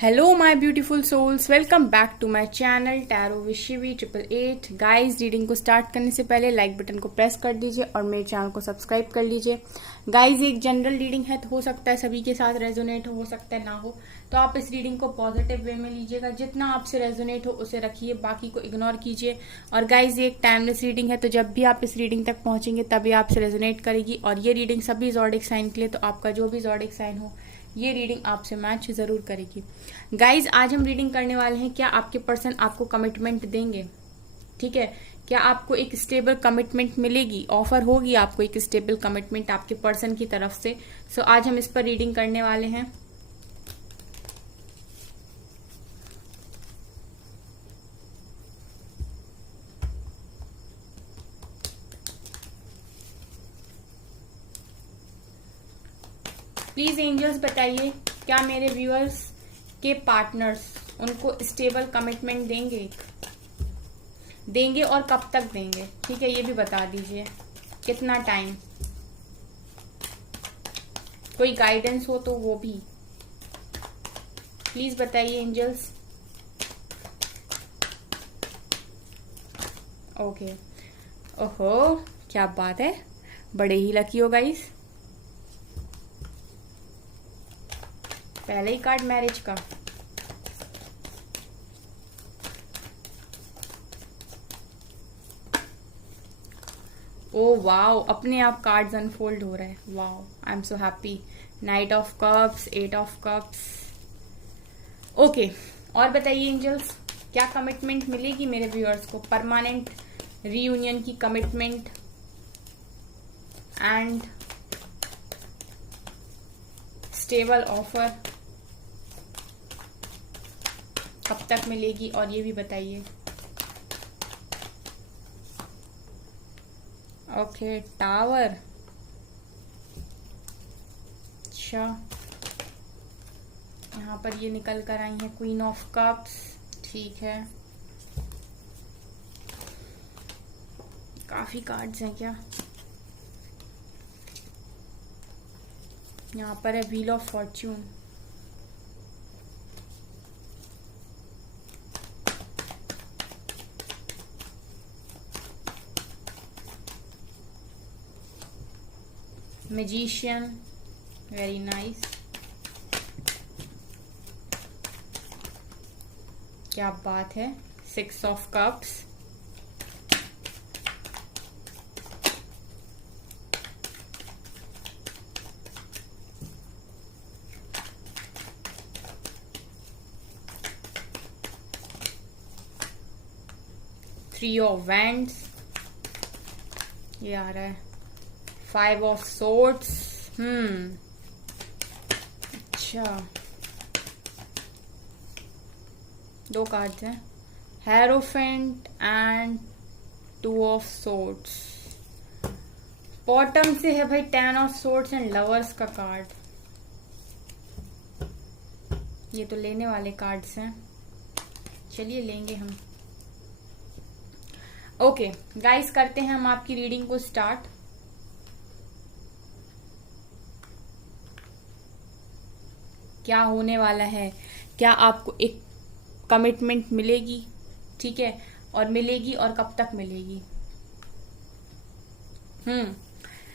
Hello my beautiful souls, welcome back to my channel tarot with Shivi 888। Guys, reading को start करने से पहले like button को press कर दीजिए और मेरे चैनल को सब्सक्राइब कर लीजिए। गाइस, एक जनरल रीडिंग है तो हो सकता है सभी के साथ रेजोनेट हो सकता है ना हो, तो आप इस रीडिंग को पॉजिटिव वे में लीजिएगा। जितना आपसे रेजोनेट हो उसे रखिए, बाकी को इग्नोर कीजिए। और गाइस, ये एक टाइमलेस रीडिंग है, तो जब भी आप इस रीडिंग तक पहुंचेंगे तभी आपसे रेजोनेट करेगी। और ये रीडिंग सभी ज़ोडिक साइन के लिए, तो आपका जो भी ज़ोडिक साइन हो ये रीडिंग आपसे मैच जरूर करेगी। गाइज, आज हम रीडिंग करने वाले हैं क्या आपके पर्सन आपको कमिटमेंट देंगे। ठीक है, क्या आपको एक स्टेबल कमिटमेंट मिलेगी, ऑफर होगी आपको एक स्टेबल कमिटमेंट आपके पर्सन की तरफ से। सो आज हम इस पर रीडिंग करने वाले हैं। प्लीज एंजल्स बताइए, क्या मेरे व्यूअर्स के पार्टनर्स उनको स्टेबल कमिटमेंट देंगे और कब तक देंगे। ठीक है, ये भी बता दीजिए कितना टाइम, कोई गाइडेंस हो तो वो भी प्लीज बताइए एंजल्स। ओके, ओहो क्या बात है, बड़े ही लकी हो गाइस। पहले ही कार्ड मैरिज का। ओ वाओ, अपने आप कार्ड्स अनफोल्ड हो रहे हैं। Wow, I am so happy. Night of cups, 8 of cups. Okay, और बताइए एंजल्स, क्या कमिटमेंट मिलेगी मेरे व्यूअर्स को। परमानेंट रीयूनियन की कमिटमेंट एंड स्टेबल ऑफर कब तक मिलेगी, और ये भी बताइए। Okay, tower. अच्छा, यहाँ पर ये निकल कर आई है क्वीन ऑफ कप्स। ठीक है, काफी कार्ड्स हैं क्या। यहाँ पर है wheel of Fortune. Magician, very nice. क्या बात है, 6 of cups. Three of wands, ये आ रहा है 5 ऑफ सोर्ड्स। अच्छा, 2 कार्ड्स हैं, hierophant and 2 of swords. Bottom से है भाई 10 ऑफ सोर्ड्स एंड लवर्स का कार्ड। ये तो लेने वाले कार्ड्स हैं, चलिए लेंगे हम। ओके गाइस, करते हैं हम आपकी रीडिंग को स्टार्ट। क्या होने वाला है, क्या आपको एक कमिटमेंट मिलेगी। ठीक है, और मिलेगी और कब तक मिलेगी।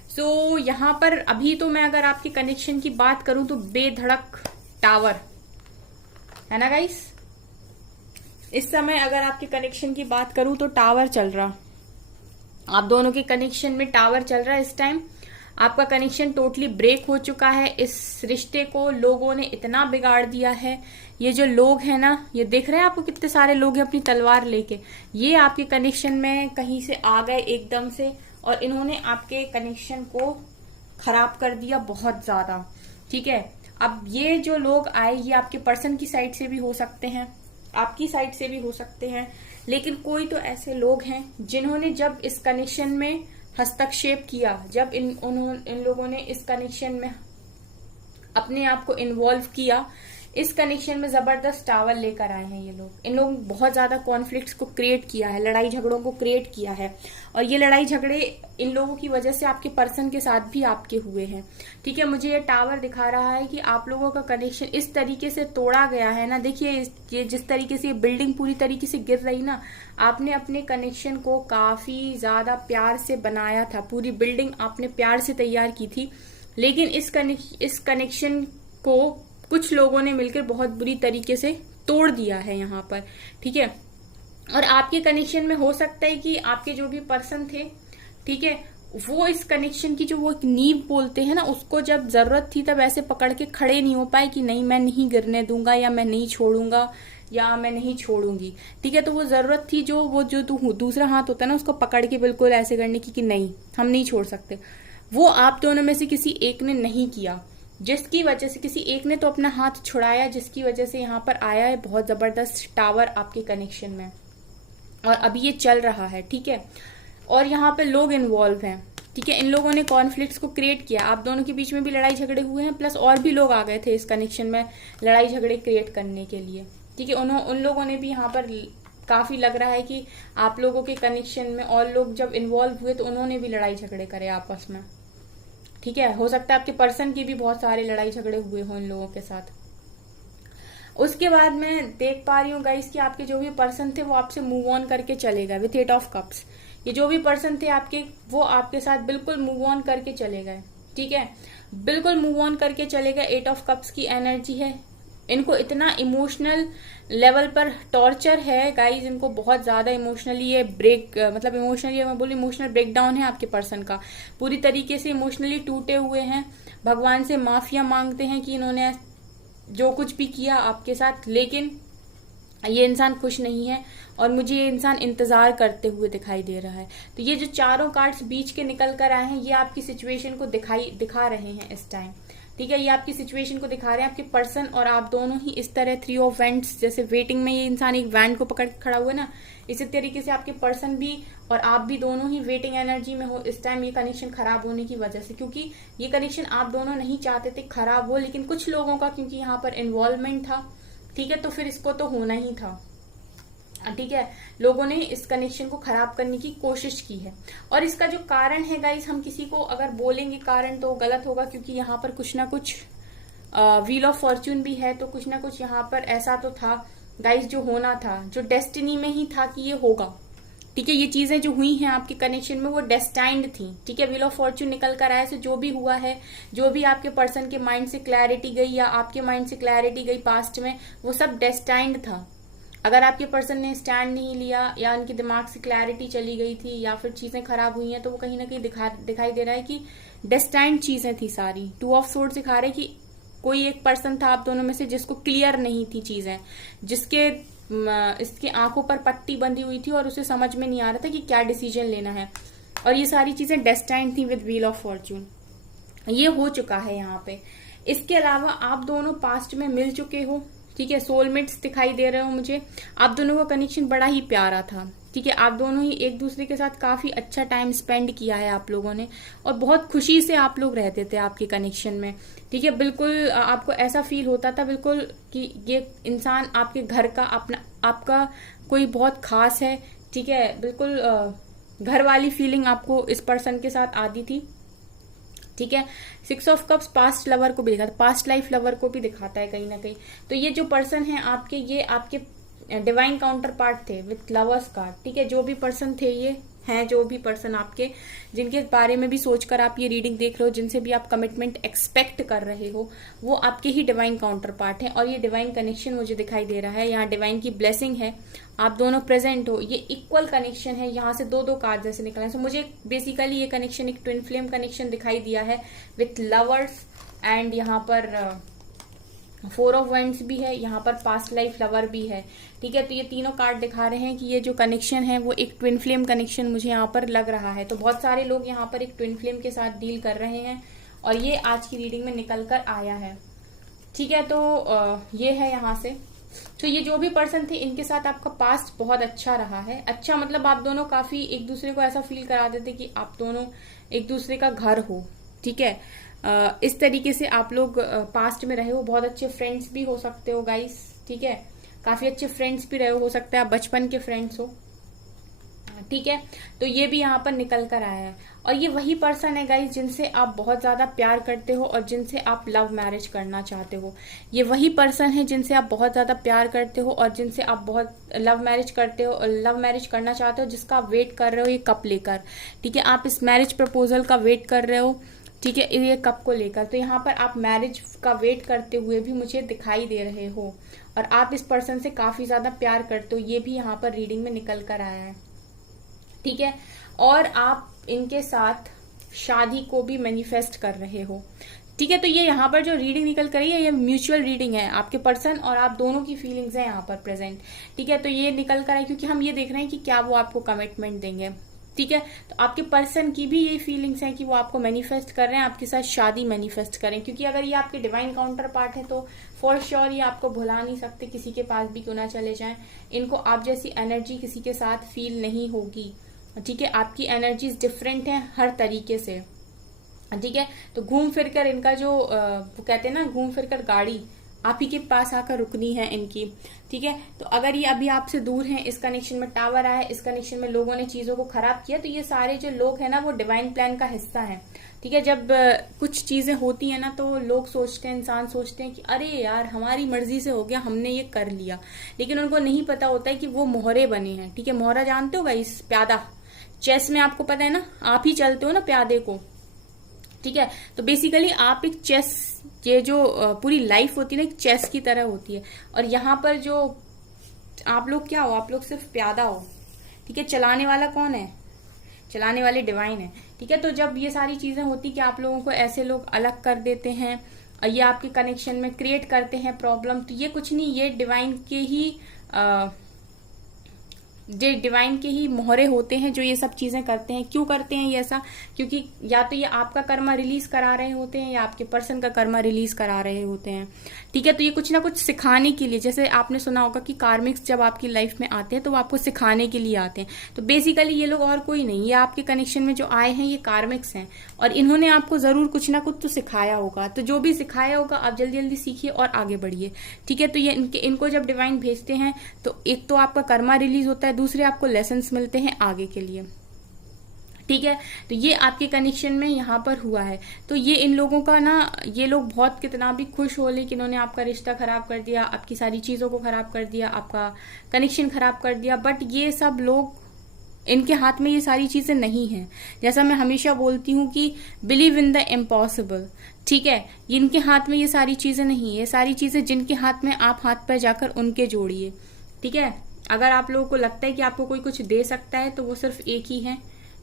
सो यहाँ पर अभी तो मैं अगर आपके कनेक्शन की बात करूं तो बेधड़क टावर है ना गाइस। इस समय अगर आपके कनेक्शन की बात करूं तो टावर चल रहा, आप दोनों के कनेक्शन में टावर चल रहा है। इस टाइम आपका कनेक्शन टोटली ब्रेक हो चुका है। इस रिश्ते को लोगों ने इतना बिगाड़ दिया है। ये जो लोग हैं ना, ये देख रहे हैं आपको कितने सारे लोग हैं अपनी तलवार लेके, ये आपके कनेक्शन में कहीं से आ गए एकदम से, और इन्होंने आपके कनेक्शन को खराब कर दिया बहुत ज्यादा। ठीक है, अब ये जो लोग आए, ये आपके पर्सन की साइड से भी हो सकते हैं, आपकी साइड से भी हो सकते हैं, लेकिन कोई तो ऐसे लोग हैं जिन्होंने जब इस कनेक्शन में हस्तक्षेप किया, जब इन लोगों ने इस कनेक्शन में अपने आप को इन्वॉल्व किया, इस कनेक्शन में जबरदस्त टावर लेकर आए हैं ये लोग। इन लोग बहुत ज्यादा कॉन्फ्लिक्ट्स को क्रिएट किया है, लड़ाई झगड़ों को क्रिएट किया है, और ये लड़ाई झगड़े इन लोगों की वजह से आपके पर्सन के साथ भी आपके हुए हैं। ठीक है, मुझे ये टावर दिखा रहा है कि आप लोगों का कनेक्शन इस तरीके से तोड़ा गया है ना। देखिए ये जिस तरीके से ये बिल्डिंग पूरी तरीके से गिर रही ना, आपने अपने कनेक्शन को काफी ज्यादा प्यार से बनाया था, पूरी बिल्डिंग आपने प्यार से तैयार की थी, लेकिन इस कनेक्शन को कुछ लोगों ने मिलकर बहुत बुरी तरीके से तोड़ दिया है यहाँ पर। ठीक है, और आपके कनेक्शन में हो सकता है कि आपके जो भी पर्सन थे, ठीक है, वो इस कनेक्शन की जो वो नींव बोलते हैं ना, उसको जब जरूरत थी तब ऐसे पकड़ के खड़े नहीं हो पाए कि नहीं मैं नहीं गिरने दूंगा, या मैं नहीं छोड़ूंगा, या मैं नहीं छोड़ूंगी। ठीक है, तो वो जरूरत थी जो दूसरा हाथ होता है ना, उसको पकड़ के बिल्कुल ऐसे करने की कि नहीं हम नहीं छोड़ सकते। वो आप दोनों में से किसी एक ने नहीं किया, जिसकी वजह से किसी एक ने तो अपना हाथ छुड़ाया, जिसकी वजह से यहाँ पर आया है बहुत जबरदस्त टावर आपके कनेक्शन में, और अभी ये चल रहा है। ठीक है, और यहाँ पे लोग इन्वॉल्व हैं। ठीक है, इन लोगों ने कॉन्फ्लिक्ट्स को क्रिएट किया, आप दोनों के बीच में भी लड़ाई झगड़े हुए हैं, प्लस और भी लोग आ गए थे इस कनेक्शन में लड़ाई झगड़े क्रिएट करने के लिए। ठीक है, उन लोगों ने भी यहाँ पर काफी लग रहा है कि आप लोगों के कनेक्शन में और लोग जब इन्वॉल्व हुए तो उन्होंने भी लड़ाई झगड़े करे आपस में। ठीक है, हो सकता है आपके पर्सन की भी बहुत सारे लड़ाई झगड़े हुए हों इन लोगों के साथ। उसके बाद मैं देख पा रही हूँ गाइस कि आपके जो भी पर्सन थे वो आपसे मूव ऑन करके चले गए विथ 8 ऑफ कप्स। ये जो भी पर्सन थे आपके, वो आपके साथ बिल्कुल मूव ऑन करके चले गए। ठीक है, बिल्कुल मूव ऑन करके चले गए। 8 ऑफ कप्स की एनर्जी है। इनको इतना इमोशनल लेवल पर टॉर्चर है गाइज, इनको बहुत ज्यादा इमोशनली ये मतलब इमोशनली मैं बोलूं इमोशनल ब्रेकडाउन है आपके पर्सन का। पूरी तरीके से इमोशनली टूटे हुए हैं, भगवान से माफिया मांगते हैं कि इन्होंने जो कुछ भी किया आपके साथ, लेकिन ये इंसान खुश नहीं है और मुझे ये इंसान इंतजार करते हुए दिखाई दे रहा है। तो ये जो चारों कार्ड्स बीच के निकल कर आए हैं, ये आपकी सिचुएशन को दिखा रहे हैं इस टाइम। ठीक है, ये आपकी सिचुएशन को दिखा रहे हैं। आपके पर्सन और आप दोनों ही इस तरह 3 ऑफ वैंड्स, जैसे वेटिंग में ये इंसान एक वैंड को पकड़ के खड़ा हुआ है ना, इसी तरीके से आपके पर्सन भी और आप भी दोनों ही वेटिंग एनर्जी में हो इस टाइम, ये कनेक्शन खराब होने की वजह से। क्योंकि ये कनेक्शन आप दोनों नहीं चाहते थे खराब हो, लेकिन कुछ लोगों का क्योंकि यहाँ पर इन्वॉल्वमेंट था, ठीक है, तो फिर इसको तो होना ही था। ठीक है, लोगों ने इस कनेक्शन को खराब करने की कोशिश की है। और इसका जो कारण है गाइस, हम किसी को अगर बोलेंगे कारण तो गलत होगा, क्योंकि यहाँ पर कुछ ना कुछ व्हील ऑफ फॉर्च्यून भी है, तो कुछ ना कुछ यहाँ पर ऐसा तो था गाइस जो होना था, जो डेस्टिनी में ही था कि ये होगा। ठीक है, ये चीजें जो हुई हैं आपके कनेक्शन में वो डेस्टाइंड थी। ठीक है, व्हील ऑफ फॉर्च्यून निकल कर आया, से जो भी हुआ है, जो भी आपके पर्सन के माइंड से क्लैरिटी गई या आपके माइंड से क्लैरिटी गई पास्ट में, वो सब डेस्टाइंड था। अगर आपके पर्सन ने स्टैंड नहीं लिया या उनके दिमाग से क्लैरिटी चली गई थी या फिर चीजें खराब हुई हैं, तो वो कहीं ना कहीं दिखाई दे रहा है कि डेस्टाइंड चीजें थी सारी। 2 ऑफ सोर्ड्स दिखा रहे कि कोई एक पर्सन था आप दोनों में से जिसको क्लियर नहीं थी चीजें, जिसके इसकी आंखों पर पट्टी बंधी हुई थी और उसे समझ में नहीं आ रहा था कि क्या डिसीजन लेना है, और ये सारी चीजें डेस्टाइंड थी विद व्हील ऑफ फॉर्च्यून। ये हो चुका है यहाँ पे। इसके अलावा आप दोनों पास्ट में मिल चुके हो। ठीक है, सोलमेट्स दिखाई दे रहे हो मुझे। आप दोनों का कनेक्शन बड़ा ही प्यारा था। ठीक है, आप दोनों ही एक दूसरे के साथ काफी अच्छा टाइम स्पेंड किया है आप लोगों ने, और बहुत खुशी से आप लोग रहते थे आपके कनेक्शन में। ठीक है, बिल्कुल आपको ऐसा फील होता था बिल्कुल कि ये इंसान आपके घर का आपका कोई बहुत खास है। ठीक है, बिल्कुल घर वाली फीलिंग आपको इस पर्सन के साथ आती थी। ठीक है, 6 ऑफ कप्स पास्ट लवर को भी दिखाता है, पास्ट लाइफ लवर को भी दिखाता है कहीं ना कहीं। तो ये जो पर्सन है आपके, ये आपके डिवाइन काउंटर पार्ट थे विथ लवर्स कार्ड। ठीक है, जो भी पर्सन थे ये हैं, जो भी पर्सन आपके, जिनके बारे में भी सोचकर आप ये रीडिंग देख रहे हो, जिनसे भी आप कमिटमेंट एक्सपेक्ट कर रहे हो, वो आपके ही डिवाइन काउंटर पार्ट है। और ये डिवाइन कनेक्शन मुझे दिखाई दे रहा है, यहाँ डिवाइन की ब्लेसिंग है, आप दोनों प्रेजेंट हो, ये इक्वल कनेक्शन है। यहाँ से 2-2 कार्ड जैसे निकले हैं। सो मुझे बेसिकली ये कनेक्शन एक ट्विन फ्लेम कनेक्शन दिखाई दिया है विथ लवर्स, एंड यहाँ पर 4 ऑफ वैंड्स भी है, यहाँ पर पास्ट लाइफ लवर भी है। ठीक है, तो ये तीनों कार्ड दिखा रहे हैं कि ये जो कनेक्शन है वो एक ट्विन फ्लेम कनेक्शन मुझे यहाँ पर लग रहा है। तो बहुत सारे लोग यहाँ पर एक ट्विन फ्लेम के साथ डील कर रहे हैं, और ये आज की रीडिंग में निकल कर आया है। ठीक है, तो ये है यहाँ से। तो ये जो भी पर्सन थे, इनके साथ आपका पास्ट बहुत अच्छा रहा है। अच्छा मतलब आप दोनों काफी एक दूसरे को ऐसा फील करा देते कि आप दोनों एक दूसरे का घर हो। ठीक है, इस तरीके से आप लोग पास्ट में रहे हो, बहुत अच्छे फ्रेंड्स भी हो सकते हो गाइस, ठीक है, काफी अच्छे फ्रेंड्स भी रहे हो सकता है आप बचपन के फ्रेंड्स हो, ठीक है। तो ये भी यहाँ पर निकल कर आया है, और ये वही पर्सन है गाइस जिनसे आप बहुत ज्यादा प्यार करते हो और जिनसे आप लव मैरिज करना चाहते हो। ये वही पर्सन है जिनसे आप बहुत ज्यादा प्यार करते हो और जिनसे आप बहुत लव मैरिज करते हो और लव मैरिज करना चाहते हो, जिसका आप वेट कर रहे हो ये कप लेकर, ठीक है। आप इस मैरिज प्रपोजल का वेट कर रहे हो, ठीक है, ये कप को लेकर। तो यहाँ पर आप मैरिज का वेट करते हुए भी मुझे दिखाई दे रहे हो, और आप इस पर्सन से काफी ज्यादा प्यार करते हो, ये भी यहाँ पर रीडिंग में निकल कर आया है, ठीक है। और आप इनके साथ शादी को भी मैनिफेस्ट कर रहे हो, ठीक है। तो ये यहाँ पर जो रीडिंग निकल कर रही है ये म्यूचुअल रीडिंग है, आपके पर्सन और आप दोनों की फीलिंग्स है यहाँ पर प्रेजेंट, ठीक है। तो ये निकल कर है क्योंकि हम ये देख रहे हैं कि क्या वो आपको कमिटमेंट देंगे, ठीक है। तो आपके पर्सन की भी यही फीलिंग्स हैं कि वो आपको मैनिफेस्ट कर रहे हैं, आपके साथ शादी मैनिफेस्ट करें, क्योंकि अगर ये आपके डिवाइन काउंटर पार्ट है तो फॉर श्योर ये आपको भुला नहीं सकते, किसी के पास भी क्यों ना चले जाएं, इनको आप जैसी एनर्जी किसी के साथ फील नहीं होगी, ठीक है। आपकी एनर्जीज डिफरेंट है हर तरीके से, ठीक है। तो घूम फिर कर इनका जो वो कहते हैं ना, घूम फिर कर गाड़ी आप ही के पास आकर रुकनी है इनकी, ठीक है। तो अगर ये अभी आपसे दूर हैं, इस कनेक्शन में टावर आया है, इस कनेक्शन में लोगों ने चीजों को खराब किया, तो ये सारे जो लोग हैं ना वो डिवाइन प्लान का हिस्सा है, ठीक है। जब कुछ चीजें होती है ना तो लोग सोचते हैं, इंसान सोचते हैं कि अरे यार हमारी मर्जी से हो गया, हमने ये कर लिया, लेकिन उनको नहीं पता होता है कि वो मोहरे बने हैं, ठीक है। मोहरा जानते हो गाइस, प्यादा, चेस में आपको पता है ना, आप ही चलते हो ना प्यादे को, ठीक है। तो बेसिकली आप एक चेस, ये जो पूरी लाइफ होती है ना एक चेस की तरह होती है, और यहाँ पर जो आप लोग क्या हो, आप लोग सिर्फ प्यादा हो, ठीक है। चलाने वाला कौन है, चलाने वाले डिवाइन है, ठीक है। तो जब ये सारी चीजें होती कि आप लोगों को ऐसे लोग अलग कर देते हैं और ये आपके कनेक्शन में क्रिएट करते हैं प्रॉब्लम, तो ये कुछ नहीं, ये डिवाइन के ही मोहरे होते हैं जो ये सब चीजें करते हैं। क्यों करते हैं ये ऐसा, क्योंकि या तो ये आपका कर्मा रिलीज करा रहे होते हैं या आपके पर्सन का कर्मा रिलीज करा रहे होते हैं, ठीक है। तो ये कुछ ना कुछ सिखाने के लिए, जैसे आपने सुना होगा कि कार्मिक्स जब आपकी लाइफ में आते हैं तो वो आपको सिखाने के लिए आते हैं, तो बेसिकली ये लोग और कोई नहीं, ये आपके कनेक्शन में जो आए हैं ये कार्मिक्स हैं, और इन्होंने आपको जरूर कुछ ना कुछ तो सिखाया होगा, तो जो भी सिखाया होगा आप जल्दी जल्दी सीखिए और आगे बढ़िए, ठीक है। तो ये इनको जब डिवाइन भेजते हैं तो एक तो आपका कर्मा रिलीज होता है, दूसरे आपको लेसन्स मिलते हैं आगे के लिए, ठीक है। तो ये आपके कनेक्शन में यहाँ पर हुआ है। तो ये इन लोगों का ना, ये लोग बहुत कितना भी खुश हो लेकिन इन्होंने आपका रिश्ता खराब कर दिया, आपकी सारी चीजों को खराब कर दिया, आपका कनेक्शन खराब कर दिया, बट ये सब लोग, इनके हाथ में ये सारी चीजें नहीं है। जैसा मैं हमेशा बोलती हूँ कि बिलीव इन द इम्पॉसिबल, ठीक है। इनके हाथ में ये सारी चीजें नहीं है, ये सारी चीजें जिनके हाथ में, आप हाथ पर जाकर उनके जोड़िए, ठीक है। अगर आप लोगों को लगता है कि आपको कोई कुछ दे सकता है तो वो सिर्फ एक ही है,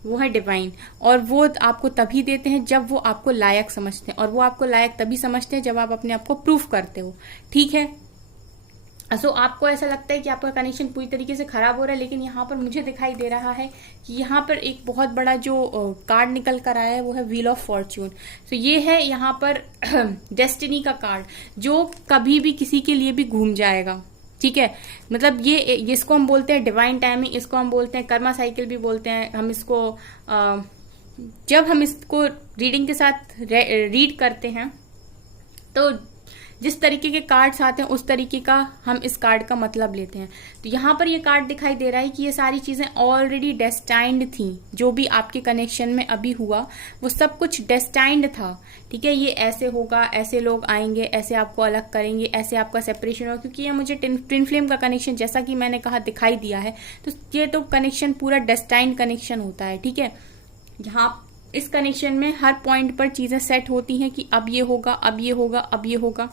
वो है डिवाइन, और वो आपको तभी देते हैं जब वो आपको लायक समझते हैं, और वो आपको लायक तभी समझते हैं जब आप अपने आप को प्रूफ करते हो, ठीक है। सो आपको ऐसा लगता है कि आपका कनेक्शन पूरी तरीके से खराब हो रहा है, लेकिन यहाँ पर मुझे दिखाई दे रहा है कि यहाँ पर एक बहुत बड़ा जो कार्ड निकल कर आया है वो है व्हील ऑफ फॉर्च्यून। तो ये है यहाँ पर डेस्टिनी का कार्ड, जो कभी भी किसी के लिए भी घूम जाएगा, ठीक है। मतलब ये इसको हम बोलते हैं डिवाइन टाइमिंग, इसको हम बोलते हैं कर्मा साइकिल भी बोलते हैं हम इसको। जब हम इसको रीडिंग के साथ रीड करते हैं तो जिस तरीके के कार्ड्स आते हैं उस तरीके का हम इस कार्ड का मतलब लेते हैं। तो यहाँ पर ये कार्ड दिखाई दे रहा है कि ये सारी चीजें ऑलरेडी डेस्टाइंड थी, जो भी आपके कनेक्शन में अभी हुआ वो सब कुछ डेस्टाइंड था, ठीक है। ये ऐसे होगा, ऐसे लोग आएंगे, ऐसे आपको अलग करेंगे, ऐसे आपका सेपरेशन होगा, क्योंकि ये मुझे ट्विन फ्लेम का कनेक्शन जैसा कि मैंने कहा दिखाई दिया है, तो ये तो कनेक्शन पूरा डेस्टाइंड कनेक्शन होता है, ठीक है। यहाँ इस कनेक्शन में हर पॉइंट पर चीजें सेट होती हैं कि अब ये होगा, अब ये होगा, अब ये होगा।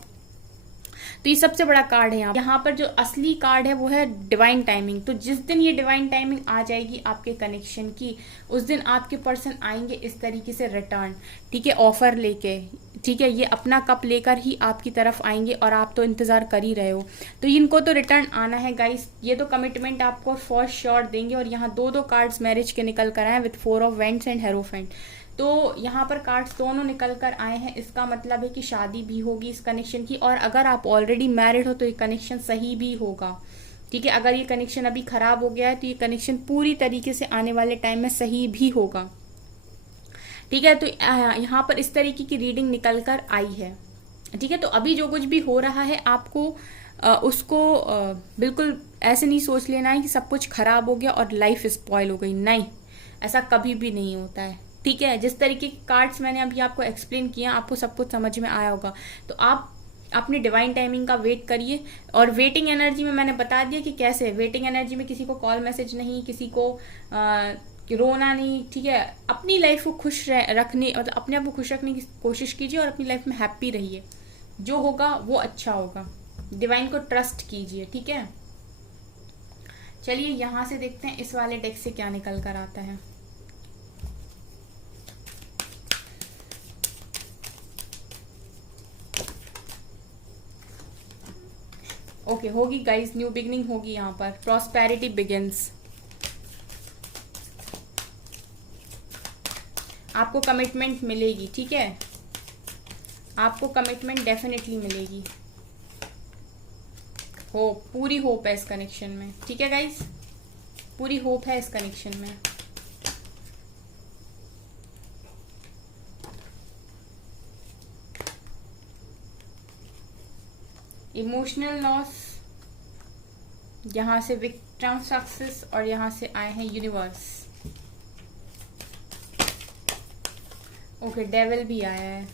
तो ये सबसे बड़ा कार्ड है यहाँ पर। जो असली कार्ड है वो है डिवाइन टाइमिंग। तो जिस दिन ये डिवाइन टाइमिंग आ जाएगी आपके कनेक्शन की, उस दिन आपके पर्सन आएंगे इस तरीके से रिटर्न, ठीक है, ऑफर लेके, ठीक है। ये अपना कप लेकर ही आपकी तरफ आएंगे और आप तो इंतजार कर ही रहे हो, तो इनको तो रिटर्न आना है गाइस। ये तो कमिटमेंट आपको फॉर श्योर देंगे। और यहाँ दो कार्ड्स मैरिज के निकल कर आए हैं with 4 of vents and hierophant. तो यहाँ पर कार्ड्स दोनों निकल कर आए हैं, इसका मतलब है कि शादी भी होगी इस कनेक्शन की। और अगर आप ऑलरेडी मैरिड हो तो ये कनेक्शन सही भी होगा, ठीक है। अगर ये कनेक्शन अभी खराब हो गया है तो ये कनेक्शन पूरी तरीके से आने वाले टाइम में सही भी होगा, ठीक है, तो यहाँ पर इस तरीके की रीडिंग निकल कर आई है। ठीक है, तो अभी जो कुछ भी हो रहा है आपको उसको बिल्कुल ऐसे नहीं सोच लेना है कि सब कुछ खराब हो गया और लाइफ स्पॉइल हो गई। नहीं, ऐसा कभी भी नहीं होता है। ठीक है, जिस तरीके के कार्ड्स मैंने अभी आपको एक्सप्लेन किया, आपको सब कुछ समझ में आया होगा। तो आप अपनी डिवाइन टाइमिंग का वेट करिए। और वेटिंग एनर्जी में मैंने बता दिया कि कैसे। वेटिंग एनर्जी में किसी को कॉल मैसेज नहीं, किसी को रोना नहीं। ठीक है, अपनी लाइफ को खुश रखने, मतलब अपने आप को खुश रखने की कोशिश कीजिए और अपनी लाइफ में हैप्पी रहिए। जो होगा वो अच्छा होगा। डिवाइन को ट्रस्ट कीजिए। ठीक है, चलिए यहां से देखते हैं इस वाले डेक से क्या निकल कर आता है। ओके, होगी गाइस, न्यू बिगनिंग होगी यहाँ पर। Prosperity begins. आपको कमिटमेंट मिलेगी। ठीक है, आपको कमिटमेंट डेफिनेटली मिलेगी। होप, पूरी होप है इस कनेक्शन में। ठीक है गाइस, पूरी होप है इस कनेक्शन में। इमोशनल लॉस, यहां से विक्ट्रम सक्सेस और यहां से आए हैं यूनिवर्स। ओके, डेविल भी आया है।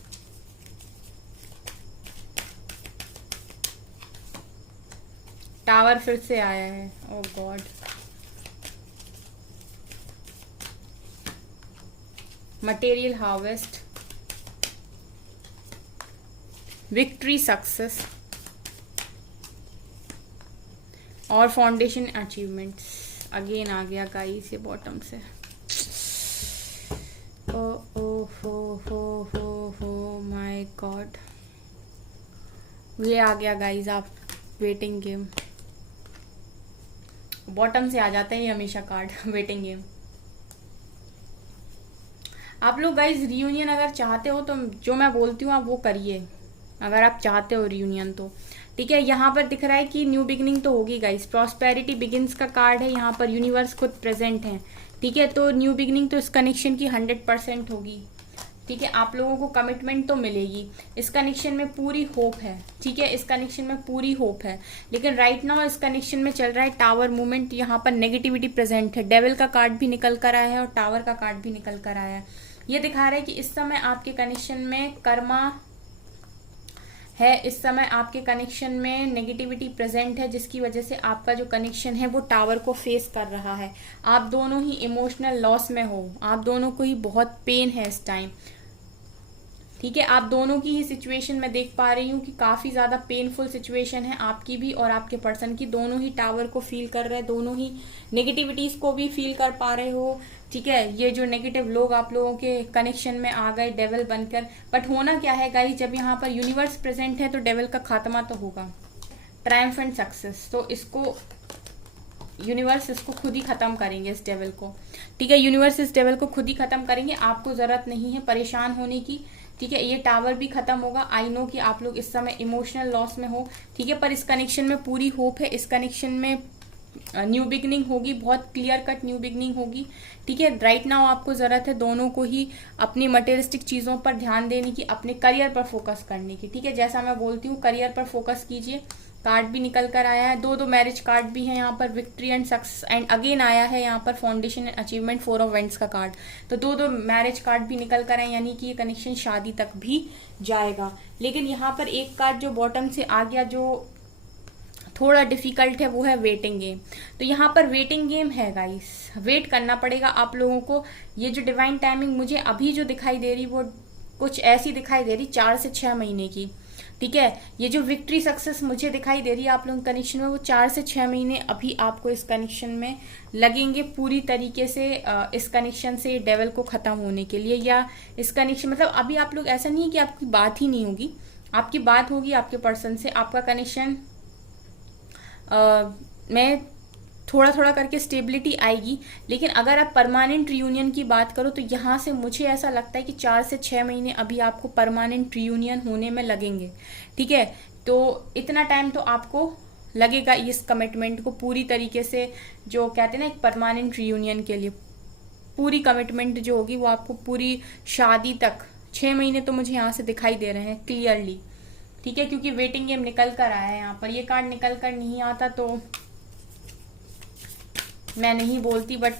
टावर फिर से आया है। Oh god, material harvest, victory success और फाउंडेशन अचीवमेंट्स अगेन आ गया गाइस ये बॉटम से। ओ हो माय गॉड, ये आ गया गाइस। आप वेटिंग गेम, बॉटम से आ जाता है ये हमेशा कार्ड वेटिंग गेम। आप लोग गाइस रियूनियन अगर चाहते हो तो जो मैं बोलती हूँ आप वो करिए, अगर आप चाहते हो रियूनियन तो। ठीक है, यहाँ पर दिख रहा है कि न्यू बिगिनिंग तो होगी गाइस। प्रॉस्पेरिटी बिगिंस का कार्ड है, यहाँ पर यूनिवर्स खुद प्रेजेंट है। ठीक है, तो न्यू बिगिनिंग तो इस कनेक्शन की 100% होगी। ठीक है, आप लोगों को कमिटमेंट तो मिलेगी। इस कनेक्शन में पूरी होप है। ठीक है, इस कनेक्शन में पूरी होप है। लेकिन राइट नाउ इस कनेक्शन में चल रहा है टावर मूवमेंट। यहाँ पर नेगेटिविटी प्रेजेंट है। डेविल का कार्ड भी निकल कर आया है और टावर का कार्ड भी निकल कर आया है। ये दिखा रहा है कि इस समय आपके कनेक्शन में कर्मा है। इस समय आपके कनेक्शन में नेगेटिविटी प्रेजेंट है, जिसकी वजह से आपका जो कनेक्शन है वो टावर को फेस कर रहा है। आप दोनों ही इमोशनल लॉस में हो, आप दोनों को ही बहुत पेन है इस टाइम। ठीक है, आप दोनों की ही सिचुएशन में देख पा रही हूँ कि काफी ज्यादा पेनफुल सिचुएशन है आपकी भी और आपके पर्सन की। दोनों ही टावर को फील कर रहे हैं, दोनों ही नेगेटिविटीज को भी फील कर पा रहे हो। ठीक है, ये जो नेगेटिव लोग आप लोगों के कनेक्शन में आ गए डेविल बनकर। बट होना क्या है गाइस, जब यहाँ पर यूनिवर्स प्रेजेंट है तो डेविल का खात्मा तो होगा। ट्रायम्फेंट सक्सेस, तो इसको यूनिवर्स इसको खुद ही खत्म करेंगे इस डेविल को। ठीक है, यूनिवर्स इस डेविल को खुद ही खत्म करेंगे। आपको जरूरत नहीं है परेशान होने की। ठीक है, ये टावर भी खत्म होगा। आई नो कि आप लोग इस समय इमोशनल लॉस में हो। ठीक है, पर इस कनेक्शन में पूरी होप है। इस कनेक्शन में न्यू बिगनिंग होगी, बहुत क्लियर कट न्यू बिगनिंग होगी। ठीक है, राइट नाउ आपको जरूरत है दोनों को ही अपनी मटेरियलिस्टिक चीजों पर ध्यान देने की, अपने करियर पर फोकस करने की। ठीक है, जैसा मैं बोलती हूँ करियर पर फोकस कीजिए। कार्ड भी निकल कर आया है, दो मैरिज कार्ड भी है यहाँ पर, victory and success and again आया है यहाँ पर foundation and achievement, 4 of vents का कार्ड। तो दो मैरिज कार्ड भी निकल कर आए, यानी कि ये कनेक्शन शादी तक भी जाएगा। लेकिन यहाँ पर एक कार्ड जो बॉटम से आ गया जो थोड़ा डिफिकल्ट है वो है वेटिंग गेम। तो यहाँ पर वेटिंग गेम है गाइस, वेट करना पड़ेगा आप लोगों को। ये जो डिवाइन टाइमिंग मुझे अभी जो दिखाई दे रही वो कुछ ऐसी दिखाई दे रही 4 से 6 महीने की। ठीक है, ये जो विक्ट्री सक्सेस मुझे दिखाई दे रही है आप लोगों के कनेक्शन में वो 4 से 6 महीने अभी आपको इस कनेक्शन में लगेंगे पूरी तरीके से इस कनेक्शन से डेविल को खत्म होने के लिए। या इस कनेक्शन मतलब अभी आप लोग, ऐसा नहीं है कि आपकी बात ही नहीं होगी, आपकी बात होगी आपके पर्सन से। आपका कनेक्शन में थोड़ा थोड़ा करके स्टेबिलिटी आएगी। लेकिन अगर आप परमानेंट रियूनियन की बात करो तो यहाँ से मुझे ऐसा लगता है कि 4 से 6 महीने अभी आपको परमानेंट रियूनियन होने में लगेंगे। ठीक है, तो इतना टाइम तो आपको लगेगा इस कमिटमेंट को पूरी तरीके से, जो कहते हैं ना एक परमानेंट रियूनियन के लिए। पूरी कमिटमेंट जो होगी वो आपको पूरी शादी तक 6 महीने तो मुझे यहाँ से दिखाई दे रहे हैं क्लियरली, ठीक है, क्योंकि वेटिंग गेम निकल कर आया है यहाँ पर। ये कार्ड निकल कर नहीं आता तो मैं नहीं बोलती, बट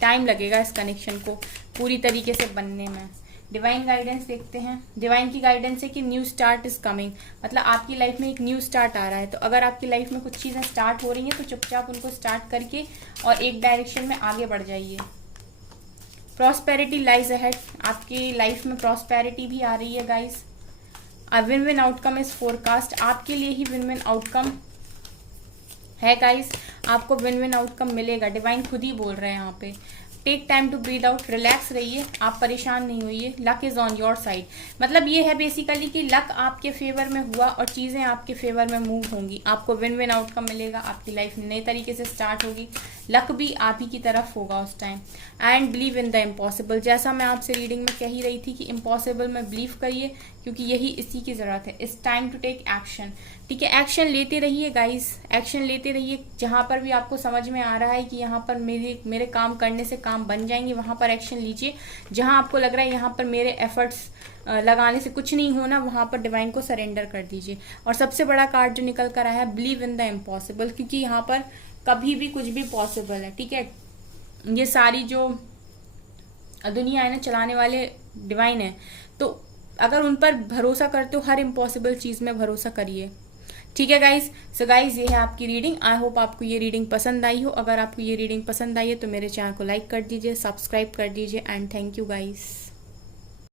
टाइम लगेगा इस कनेक्शन को पूरी तरीके से बनने में। डिवाइन गाइडेंस देखते हैं। डिवाइन की गाइडेंस है कि न्यू स्टार्ट इज कमिंग, मतलब आपकी लाइफ में एक न्यू स्टार्ट आ रहा है। तो अगर आपकी लाइफ में कुछ चीज़ें स्टार्ट हो रही हैं तो चुपचाप उनको स्टार्ट करके और एक डायरेक्शन में आगे बढ़ जाइए। प्रॉस्पेरिटी लाइज अहेड, आपकी लाइफ में प्रॉस्पेरिटी भी आ रही है guys. A win win outcome is forecast, आपके लिए ही विन विन आउटकम है गाइस, आपको विन विन आउटकम मिलेगा। डिवाइन खुद ही बोल रहे हैं यहाँ पे। Take time to breathe out, relax रहिए, आप परेशान नहीं होइए। Luck is on your side, मतलब ये है बेसिकली कि लक आपके फेवर में हुआ और चीज़ें आपके फेवर में मूव होंगी। आपको विन विन आउटकम मिलेगा, आपकी लाइफ नए तरीके से स्टार्ट होगी, लक भी आप ही की तरफ होगा उस time. And believe in the impossible, जैसा मैं आपसे रीडिंग में कह ही रही थी कि इम्पॉसिबल में बिलीव करिए, क्योंकि यही इसी की ज़रूरत है। It's time to take action, ठीक है, एक्शन लेते रहिए गाइस, एक्शन लेते रहिए। जहाँ पर भी आपको समझ में आ रहा है कि यहाँ पर मेरे काम करने से काम बन जाएंगे, वहाँ पर एक्शन लीजिए। जहाँ आपको लग रहा है यहाँ पर मेरे एफर्ट्स लगाने से कुछ नहीं होना, वहाँ पर डिवाइन को सरेंडर कर दीजिए। और सबसे बड़ा कार्ड जो निकल कर आया है, बिलीव इन द इम्पॉसिबल, क्योंकि यहाँ पर कभी भी कुछ भी पॉसिबल है, ठीक है। ये सारी जो दुनिया है ना, चलाने वाले डिवाइन है, तो अगर उन पर भरोसा करते हो, हर इम्पॉसिबल चीज़ में भरोसा करिए, ठीक है गाइज। सो गाइज, ये है आपकी रीडिंग। आई होप आपको ये रीडिंग पसंद आई हो। अगर आपको ये रीडिंग पसंद आई है तो मेरे चैनल को लाइक कर दीजिए, सब्सक्राइब कर दीजिए, एंड थैंक यू गाइज।